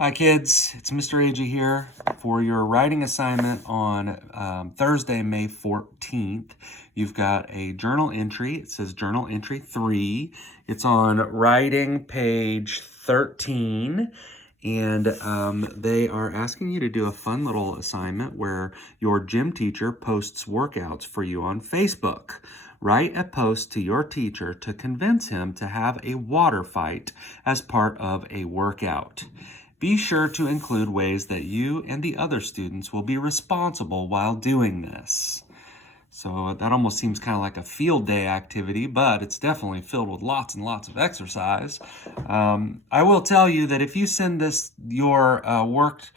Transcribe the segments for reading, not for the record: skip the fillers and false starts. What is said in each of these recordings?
Hi kids, it's Mr. AJ here for your writing assignment on Thursday, May 14th. You've got a journal entry. It says journal entry 3. It's on writing page 13. And they are asking you to do a fun little assignment where your gym teacher posts workouts for you on Facebook. Write a post to your teacher to convince him to have a water fight as part of a workout. Be sure to include ways that you and the other students will be responsible while doing this. So that almost seems kind of like a field day activity, but it's definitely filled with lots and lots of exercise. I will tell you that if you send your work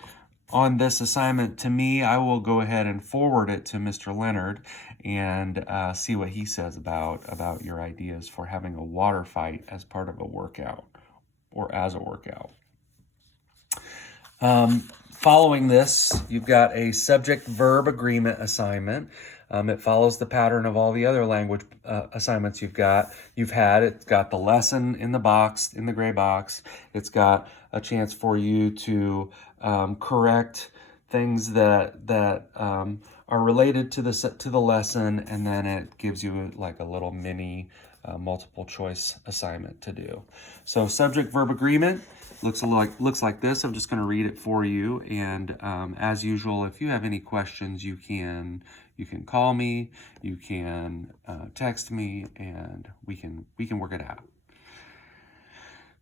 on this assignment to me, I will go ahead and forward it to Mr. Leonard and see what he says about your ideas for having a water fight as part of a workout or as a workout. Following this, you've got a subject-verb agreement assignment. It follows the pattern of all the other language assignments you've had. It's got the lesson in the box, in the gray box. It's got a chance for you to correct things that are related to the lesson, and then it gives you like a little mini multiple choice assignment to do. So subject-verb agreement looks like this. I'm just going to read it for you, and as usual, if you have any questions, you can call me, you can text me, and we can work it out.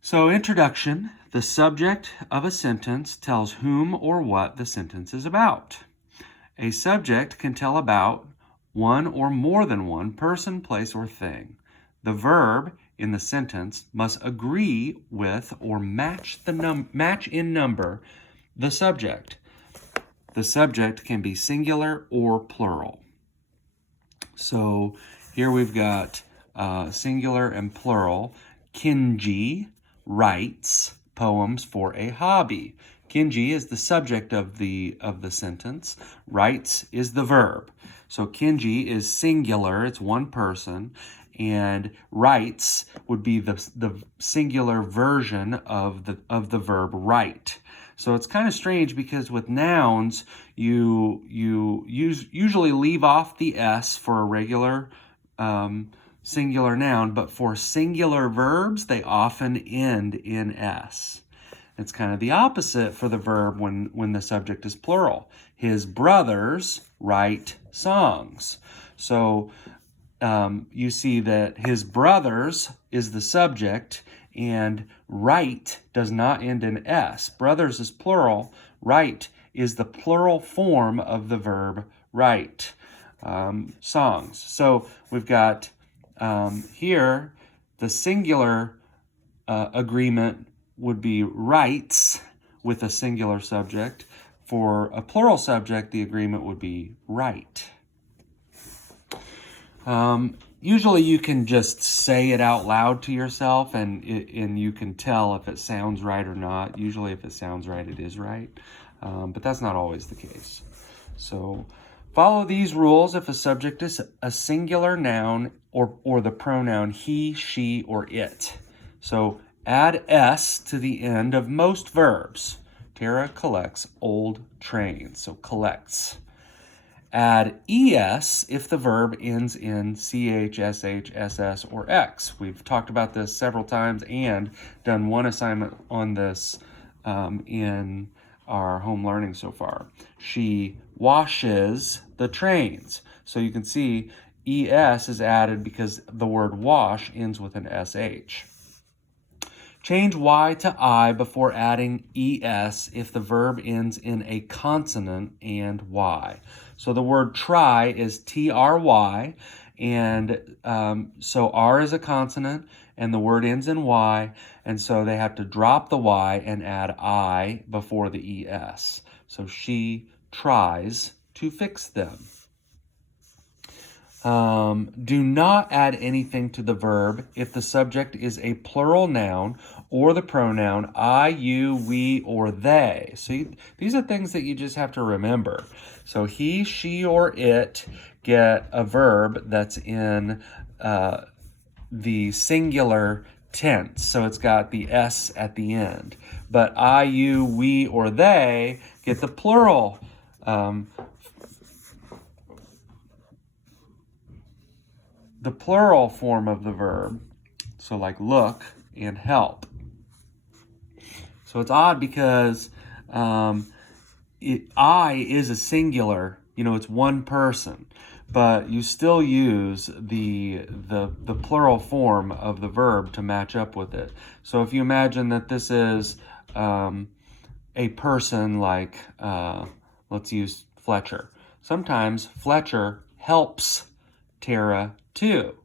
So introduction: the subject of a sentence tells whom or what the sentence is about. A subject can tell about one or more than one person, place, or thing. The verb in the sentence must agree with or match in number the subject. The subject can be singular or plural. So here we've got singular and plural. Kenji writes poems for a hobby. Kenji is the subject of the sentence. Writes is the verb. So Kenji is singular, it's one person, and writes would be the singular version of the verb write. So it's kind of strange because with nouns, you usually leave off the S for a regular singular noun, but for singular verbs, they often end in S. It's kind of the opposite for the verb when the subject is plural. His brothers write songs. So you see that his brothers is the subject, and write does not end in S. Brothers is plural. Write is the plural form of the verb write. Songs. So we've got here the singular agreement would be writes with a singular subject. For a plural subject, the agreement would be write. Usually you can just say it out loud to yourself and you can tell if it sounds right or not. Usually if it sounds right, it is right. But that's not always the case. So follow these rules if a subject is a singular noun or the pronoun he, she, or it. So add S to the end of most verbs. Tara collects old trains. So collects. Add ES if the verb ends in CH, SH, SS, or X. We've talked about this several times and done one assignment on this in our home learning so far. She washes the trains. So you can see ES is added because the word wash ends with an SH. Change Y to I before adding ES if the verb ends in a consonant and Y. So the word try is TRY, and so R is a consonant, and the word ends in Y, and so they have to drop the Y and add I before the ES. So she tries to fix them. Do not add anything to the verb if the subject is a plural noun or the pronoun I, you, we, or they. So these are things that you just have to remember. So he, she, or it get a verb that's in the singular tense, so it's got the S at the end. But I, you, we, or they get the plural form of the verb. So like look and help. So it's odd because I is a singular, it's one person, but you still use the plural form of the verb to match up with it. So if you imagine that this is a person like, let's use Fletcher. Sometimes Fletcher helps Tara too.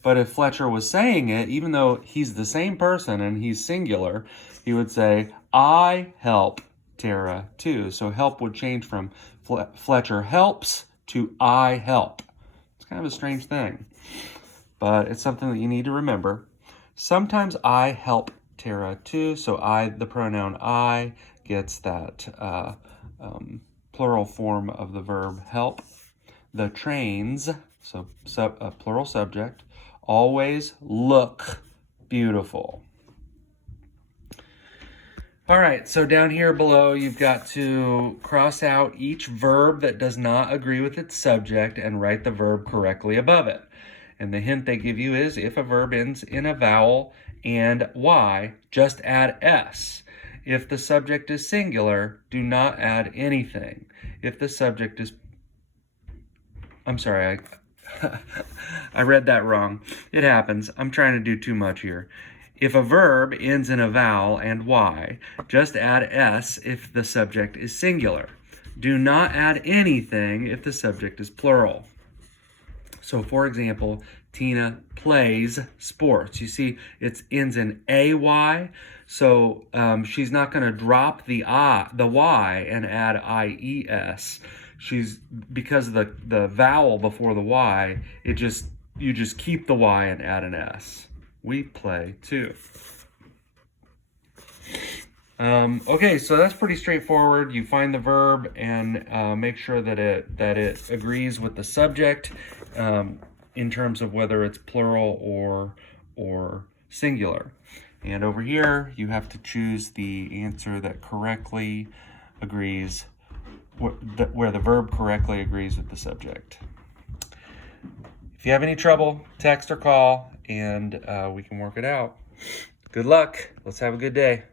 But if Fletcher was saying it, even though he's the same person and he's singular, he would say, I help Tara too. So help would change from Fletcher helps to I help. It's kind of a strange thing, but it's something that you need to remember. Sometimes I help Tara too. So the pronoun I gets that plural form of the verb help. The trains, so plural subject, always look beautiful. All right, so down here below, you've got to cross out each verb that does not agree with its subject and write the verb correctly above it. And the hint they give you is if a verb ends in a vowel and Y, just add S. If the subject is singular, do not add anything. If the subject is... I'm sorry, I read that wrong. It happens. I'm trying to do too much here. If a verb ends in a vowel and Y, just add S if the subject is singular. Do not add anything if the subject is plural. So, for example, Tina plays sports. You see, it ends in AY, so she's not going to drop the Y and add IES. Because of the vowel before the Y, you just keep the Y and add an S. We play too. Okay, so that's pretty straightforward. You find the verb and make sure that it agrees with the subject in terms of whether it's plural or singular. And over here, you have to choose the answer that correctly agrees, where the verb correctly agrees with the subject. If you have any trouble, text or call, and we can work it out. Good luck. Let's have a good day.